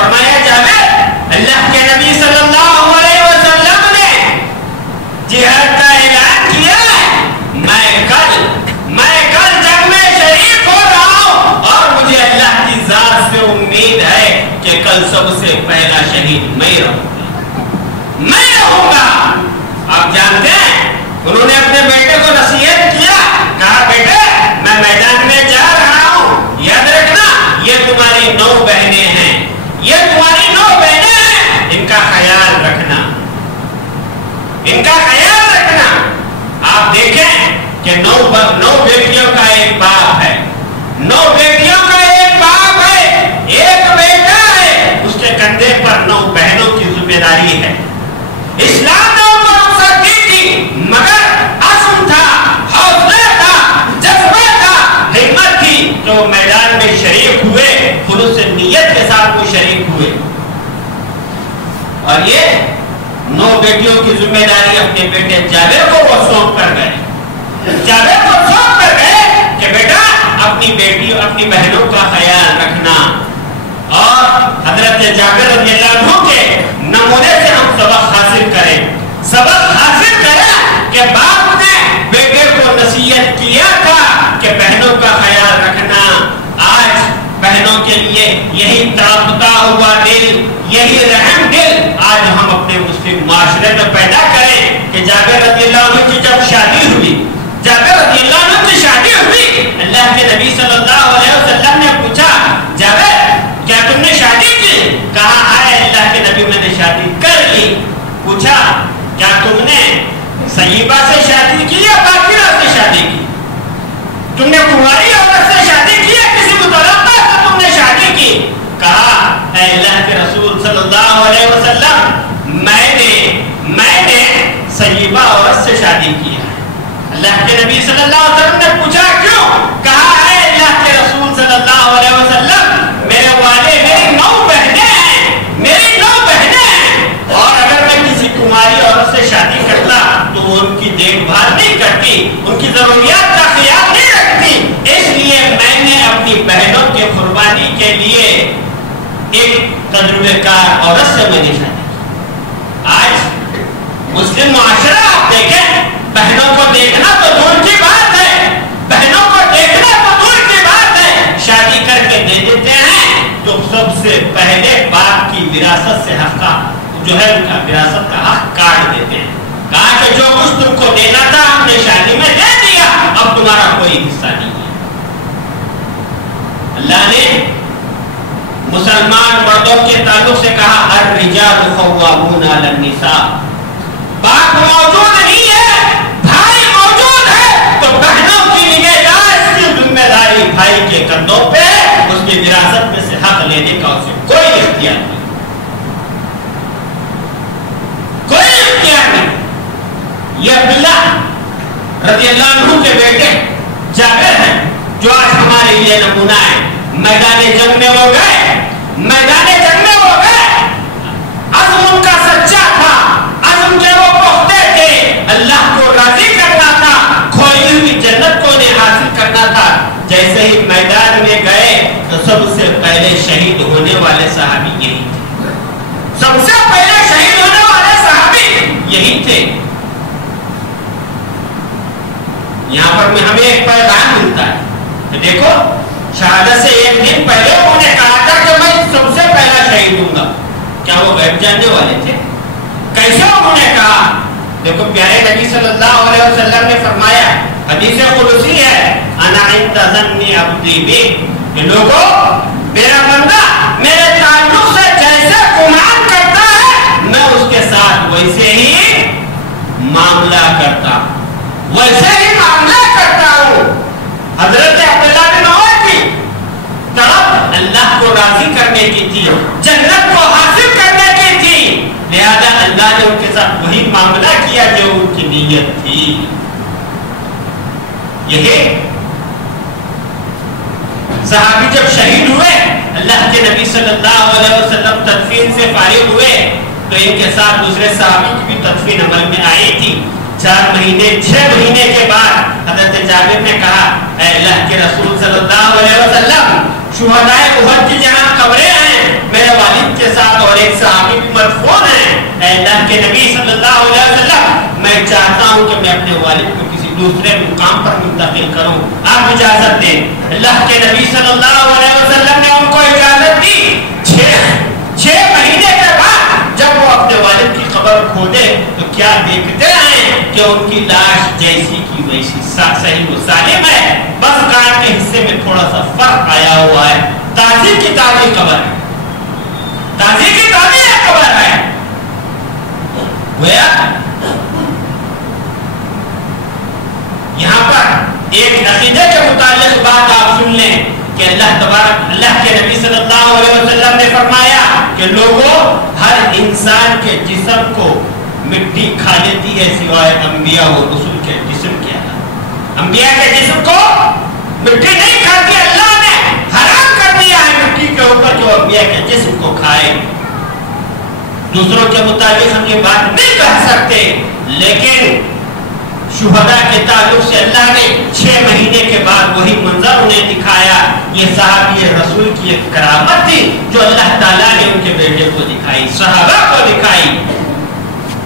فرمایا جابر اللہ کے نبی صلی اللہ علیہ وسلم نے جہاد کا اعلان کیا ہے، میں کل جنگ میں شریک ہو رہا ہوں اور مجھے اللہ کی ذات سے امید ہے کہ کل سب سے پہلا شہید میں رہوں گا۔ آپ جانتے ہیں انہوں نے اپنے بیٹے کو نصیحت کیا، کہا بیٹے میں میدان میں جا رہا ہوں، یاد رکھنا یہ تمہاری 9 بہنیں ہیں، یہ تمہاری 9 بہنیں ہیں، ان کا خیال رکھنا، ان کا خیال رکھنا۔ آپ دیکھیں کہ 9 بیٹیوں کا ایک باپ ہے، 9 بیٹیوں کا ایک باپ ہے، ایک بیٹا ہے، اس کے کندھے پر 9 بہنوں کی ذمہ داری ہے۔ اسلام نے ان کو رخصت دی تھی، مگر عزم تھا، حوصلہ تھا، جذبہ تھا، ہمت تھی کہ وہ میدان میں شریک ہوئے، خلوص نیت کے ساتھ وہ شریک ہوئے، اور یہ 9 بیٹیوں کی ذمہ داری اپنے بیٹے جابر کو وہ سونپ کر گئے، جابر کو سونپ کر گئے کہ بیٹا اپنی بیٹیوں اپنی بہنوں کا خیال رکھنا۔ اور حضرت جابر رضی اللہ عنہ کے نمونے سے ہم سبق حاصل کریں کہ باپ نے بیٹے کو نصیحت کیا تھا کہ بہنوں کا خیال رکھنا۔ آج بہنوں کے لیے یہی تڑپتا ہوا دل، یہی رحم دل آج ہم اپنے مسلم معاشرے میں پیدا کریں کہ جابر رضی اللہ عنہ کی جب شادی ہوئی، جابر رضی اللہ عنہ کی شادی ہوئی، اللہ کے نبی صلی اللہ علیہ وسلم نے پوچھا جابر کیا تم نے شادی کی؟ کہا ہے اللہ کے نبی میں نے شادی کر لی۔ پوچھا کیا تم نے سیبہ سے شادی کی یا باقرہ سے شادی کی؟ تم نے کنواری عورت سے شادی کی یا کسی مطلقہ سے تم نے شادی کی؟ کہا اے اللہ کے رسول صلی اللہ علیہ وسلم میں نے سیبہ عورت سے شادی کی ہے۔ اللہ کے نبی صلی اللہ علیہ وسلم نے پوچھا کیوں؟ کہا اے اللہ کے رسول صلی اللہ علیہ وسلم میرے والے میری 9 بہنیں ہیں، میری 9 بہنیں ہیں، اور اگر میں کسی کماری عورت سے شادی کرتا تو وہ ان کی دیکھ بھال نہیں کرتی، ان کی ضروریات کا خیال نہیں رکھتی، اس لیے میں نے اپنی بہنوں کے قربانی کے لیے ایک تجربے کار عورت سے میں نے شادی کی۔ آج مسلم معاشرہ آپ دیکھیں، بہنوں کو دیکھنا تو دور کی بات ہے، بہنوں کو دیکھنا تو دور کی بات ہے، شادی کر کے دے دیتے ہیں تو سب سے پہلے باپ کی وراثت سے حق کا جو ہے ان کا وراثت کا حق کاٹ دیتے ہیں۔ کہا کہ جو کچھ تم کو دینا تھا ہم نے شادی میں دے دیا، اب تمہارا کوئی حصہ نہیں ہے۔ اللہ نے مسلمان مردوں کے تعلق سے کہا الرجال قوامون علی النساء، باپ موجود نہیں ہے، بھائی موجود ہے تو بہنوں کی نگہداشت کی ذمہ داری بھائی کے کندھوں پہ ہے، اس کی وراثت میں سے حق لینے کا اسے کوئی اختیار نہیں، کوئی اختیار نہیں۔ یہ عبداللہ رضی اللہ عنہ کے بیٹے جابر ہیں جو آج ہمارے لیے نمونہ ہے۔ میدان جنگ میں وہ گئے، میدان جنگ میں وہ گئے، عزم ان کا سچا تھا، عزم کے وہ پختہ تھے، اللہ کو راضی کرنا تھا، کھوئی ہوئی جنت کو انہیں حاصل کرنا تھا۔ جیسے ہی میدان میں گئے تو سب سے پہلے شہید ہونے والے صحابی یہی تھے، سب سے پہلے شہید ہونے والے صحابی یہی تھے۔ یہاں پر ہمیں ایک پیغام ملتا ہے کہ دیکھو شہادت سے ایک دن پہلے انہوں نے کہا تھا کہ میں سب سے پہلا شہید ہوں گا، کیا وہ غیب جاننے والے تھے؟ کیسے انہوں نے کہا؟ دیکھو پیارے نبی صلی اللہ علیہ وسلم نے فرمایا، حدیث قدسی ہے، انا عند ظن عبدی بی، کہ لوگوں میرا بندہ میرے تعلق سے جیسے گمان کرتا ہے میں اس کے ساتھ ویسے ہی معاملہ کرتا ہوں، ویسے ہی معاملہ کرتا ہوں۔ حضرت عبداللہ بن عمر کی طرف اللہ کو راضی کرنے کی تھی، جنت کو حاصل کرنے کی تھی، لہذا اللہ نے ان کے ساتھ وہی معاملہ کیا جو ان کی نیت تھی۔ یہ صحابی جب شہید ہوئے، اللہ کے نبی صلی اللہ علیہ وسلم تدفین سے فارغ ہوئے تو ان کے ساتھ دوسرے صحابی کی بھی تدفین عمل میں آئی تھی۔ 4 مہینے 6 مہینے کے بعد حضرت جابر نے کہا اے اللہ کے رسول صلی اللہ علیہ وسلم شہدائے احد کی جہاں قبریں ہیں میرے والد کے ساتھ اور ایک صحابی بھی مدفون ہیں، اے اللہ کے نبی صلی اللہ علیہ وسلم میں چاہتا ہوں کہ میں اپنے والد کو کسی دوسرے مقام پر منتقل کروں، آپ اجازت دیں۔ اللہ کے نبی صلی اللہ علیہ وسلم نے ان کو اجازت دی۔ 6 مہینے کے بعد جب وہ اپنے والد کی قبر کھودے تو کیا دیکھتے ہیں کہ ان کی لاش جیسی کی ویسی صحیح و سالم ہے، بس کان کے حصے میں تھوڑا سا فرق آیا ہوا ہے۔ تازی کی تازی قبر ہے، تازی کی تازی قبر ہے۔ یہاں پر ایک عقیدے کے متعلق بات آپ سن لیں کہ اللہ کے نبی صلی اللہ علیہ وسلم نے فرمایا کہ لوگوں، ہر انسان کے جسم کو مٹی کھا لیتی ہے سوائے انبیاء و رسول کے جسم کے علاوہ۔ انبیاء کے جسم کو مٹی نہیں کھاتی، اللہ نے حرام کر دیا ہے مٹی کے اوپر جو انبیاء کے جسم کو کھائے۔ دوسروں کے مطابق ہم یہ بات نہیں کہہ سکتے، لیکن شہداء کے تعلق سے اللہ نے 6 مہینے کے بعد وہی منظر انہیں دکھایا۔ یہ صحابی رسول کی ایک کرامت تھی جو اللہ تعالیٰ نے ان کے بیٹے کو دکھائی، صحابہ کو دکھائی۔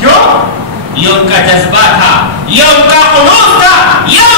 کیوں؟ یہ ان کا جذبہ تھا، یہ ان کا قنوت تھا، یہ